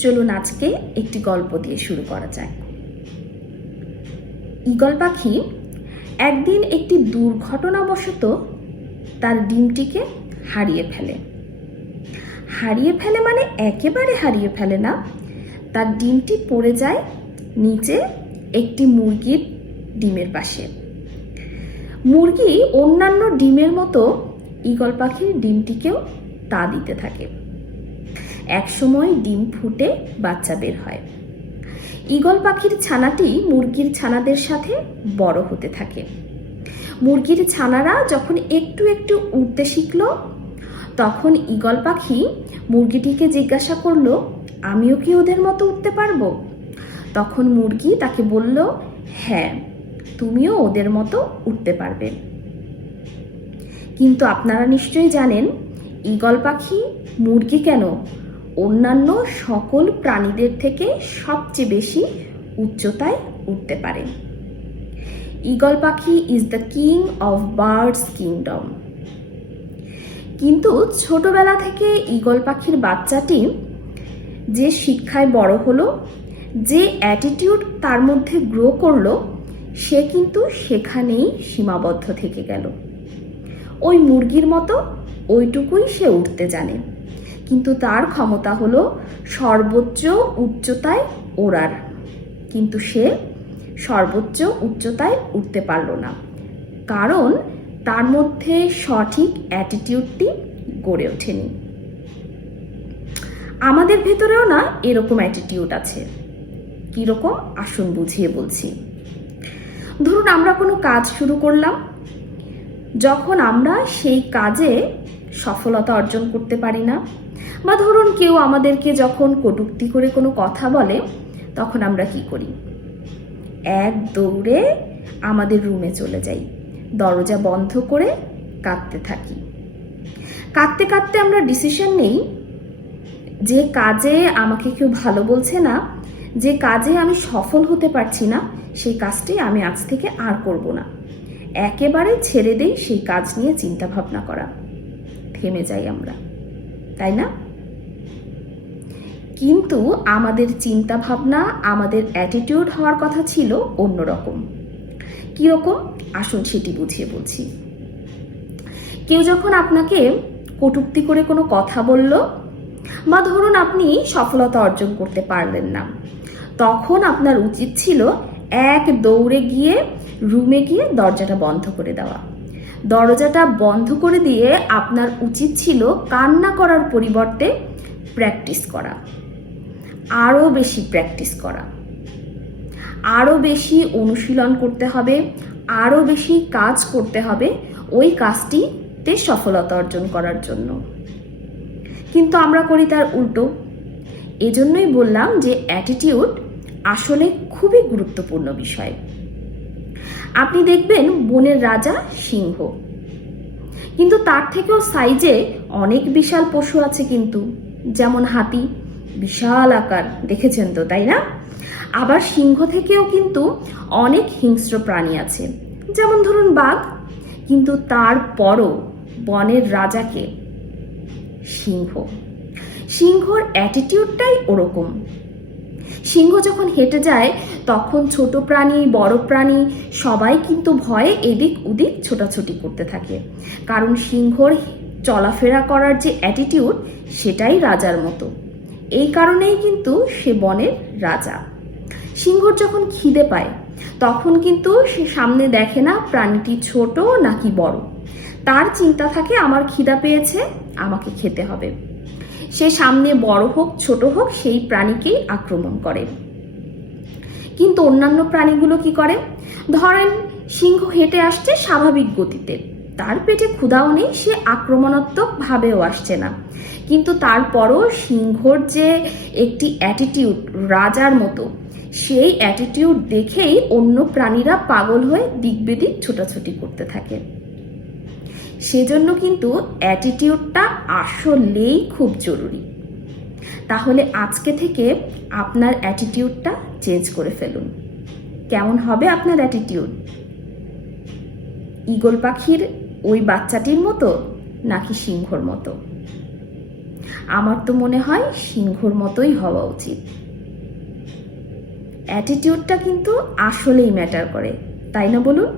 চলুন আজকে একটি গল্প দিয়ে শুরু করা যাক। ঈগল পাখি একদিন একটি দুর্ঘটনাবশত তার ডিমটিকে হারিয়ে ফেলে। হারিয়ে ফেলে মানে একেবারে হারিয়ে ফেলে না, তার ডিমটি পড়ে যায় নিচে একটি মুরগির ডিমের পাশে। মুরগি অন্যান্য ডিমের মতো ঈগল পাখির ডিমটিকেও তা দিতে থাকে। একসময় ডিম ফুটে বাচ্চা বের হয়। ঈগল পাখির ছানাটি মুরগির ছানাদের সাথে বড় হতে থাকে। মুরগির ছানারা যখন একটু একটু উড়তে শিখল, তখন ঈগল পাখি মুরগিটিকে জিজ্ঞাসা করলো, আমিও কি ওদের মতো উঠতে পারবো? তখন মুরগি তাকে বলল, হ্যাঁ, তুমিও ওদের মতো উঠতে পারবে। কিন্তু আপনারা নিশ্চয়ই জানেন, ঈগল পাখি, মুরগি কেন, অন্যান্য সকল প্রাণীদের থেকে সবচেয়ে বেশি উচ্চতায় উঠতে পারে। ঈগল পাখি is the king of birds kingdom. কিন্তু ছোটবেলা থেকে ঈগল পাখির বাচ্চাটি যে শিক্ষায় বড় হলো, যে অ্যাটিটিউড তার মধ্যে গ্রো করলো, সে কিন্তু সেখানেই সীমাবদ্ধ থেকে গেল। ওই মুরগির মতো ওইটুকুই সে উঠতে জানে, কিন্তু তার ক্ষমতা হলো সর্বোচ্চ উচ্চতায় ওড়ার, কিন্তু সে সর্বোচ্চ উচ্চতায় উঠতে পারল না, কারণ তার মধ্যে সঠিক অ্যাটিটিউডটি গড়ে ওঠেনি। আমাদের ভেতরেও না এরকম অ্যাটিটিউড আছে। কিরকম? আসুন বুঝিয়ে বলছি। ধরুন আমরা কোনো কাজ শুরু করলাম, যখন আমরা সেই কাজে সফলতা অর্জন করতে পারি না, বা ধরুন কেউ আমাদেরকে যখন কটূক্তি করে কোনো কথা বলে, তখন আমরা কি করি? এক দৌড়ে আমাদের রুমে চলে যাই, দরজা বন্ধ করে কাঁদতে থাকি। কাঁদতে কাঁদতে আমরা ডিসিশন নেই, যে কাজে আমাকে কেউ ভালো বলছে না, যে কাজে আমি সফল হতে পারছি না, সেই কাজটি আমি আজ থেকে আর করব না। একেবারে ছেড়ে দেই সেই কাজ নিয়ে চিন্তা ভাবনা করা। থেমে যাই আমরা, তাই না? কিন্তু আমাদের চিন্তা ভাবনা, আমাদের অ্যাটিটিউড হওয়ার কথা ছিল অন্যরকম। কিরকম? আসুন সেটি বুঝিয়ে বলছি। কেউ যখন আপনাকে কটূক্তি করে কোনো কথা বলল, বা ধরুন আপনি সফলতা অর্জন করতে পারলেন না, তখন আপনার উচিত ছিল এক দৌড়ে গিয়ে রুমে গিয়ে দরজাটা বন্ধ করে দেওয়া। দরজাটা বন্ধ করে দিয়ে আপনার উচিত ছিল কান্না করার পরিবর্তে প্র্যাকটিস করা, আরও বেশি প্র্যাকটিস করা, আরও বেশি অনুশীলন করতে হবে, আরও বেশি কাজ করতে হবে ওই কাজটিতে সফলতা অর্জন করার জন্য। কিন্তু আমরা করি তার উল্টো। এজন্যই বললাম যে অ্যাটিটিউড আসলে খুবই গুরুত্বপূর্ণ বিষয়। আপনি দেখবেন বনের রাজা সিংহ, কিন্তু তার থেকেও সাইজে অনেক বিশাল পশু আছে, কিন্তু যেমন হাতি, বিশাল আকার, দেখেছেন তো, তাই না? আবার সিংহ থেকেও কিন্তু অনেক হিংস্র প্রাণী আছে, যেমন ধরুন বাঘ। কিন্তু তারপরও বনের রাজাকে সিংহ, সিংহর অ্যাটিটিউডটাই ওরকম। সিংহ যখন হেঁটে যায়, তখন ছোট প্রাণী, বড় প্রাণী সবাই কিন্তু ভয়ে এদিক ওদিক ছোটাছুটি করতে থাকে, কারণ সিংহর চলাফেরা করার যে অ্যাটিটিউড, সেটাই রাজার মতো। এই কারণেই কিন্তু সে বনের রাজা। সিংহর যখন খিদে পায়, তখন কিন্তু সে সামনে দেখে না প্রাণীটি ছোট নাকি বড়, তার চিন্তা থাকে আমার খিদা পেয়েছে, আমাকে খেতে হবে। সে সামনে বড় হোক ছোট হোক সেই প্রাণীকেই আক্রমণ করে। কিন্তু অন্যান্য প্রাণীগুলো কি করে? ধরেন সিংহ হেঁটে আসছে স্বাভাবিক গতিতে, তার পেটে ক্ষুধাও নেই, সে আক্রমণাত্মক ভাবেও আসছে না, কিন্তু তারপরও সিংহর যে একটি অ্যাটিটিউড রাজার মতো, সেই অ্যাটিটিউড দেখেই অন্য প্রাণীরা পাগল হয়ে দিক বেদিক ছোটাছুটি করতে থাকে। সেজন্য কিন্তু অ্যাটিটিউডটা আসলেই খুব জরুরি। তাহলে আজকে থেকে আপনার অ্যাটিটিউডটা চেঞ্জ করে ফেলুন। কেমন হবে আপনার অ্যাটিটিউড? ঈগল পাখির ওই বাচ্চাটির মতো নাকি সিংহর মতো? আমার তো মনে হয় সিংহর মতোই হওয়া উচিত। অ্যাটিটিউডটা কিন্তু আসলেই ম্যাটার করে, তাই না বলুন?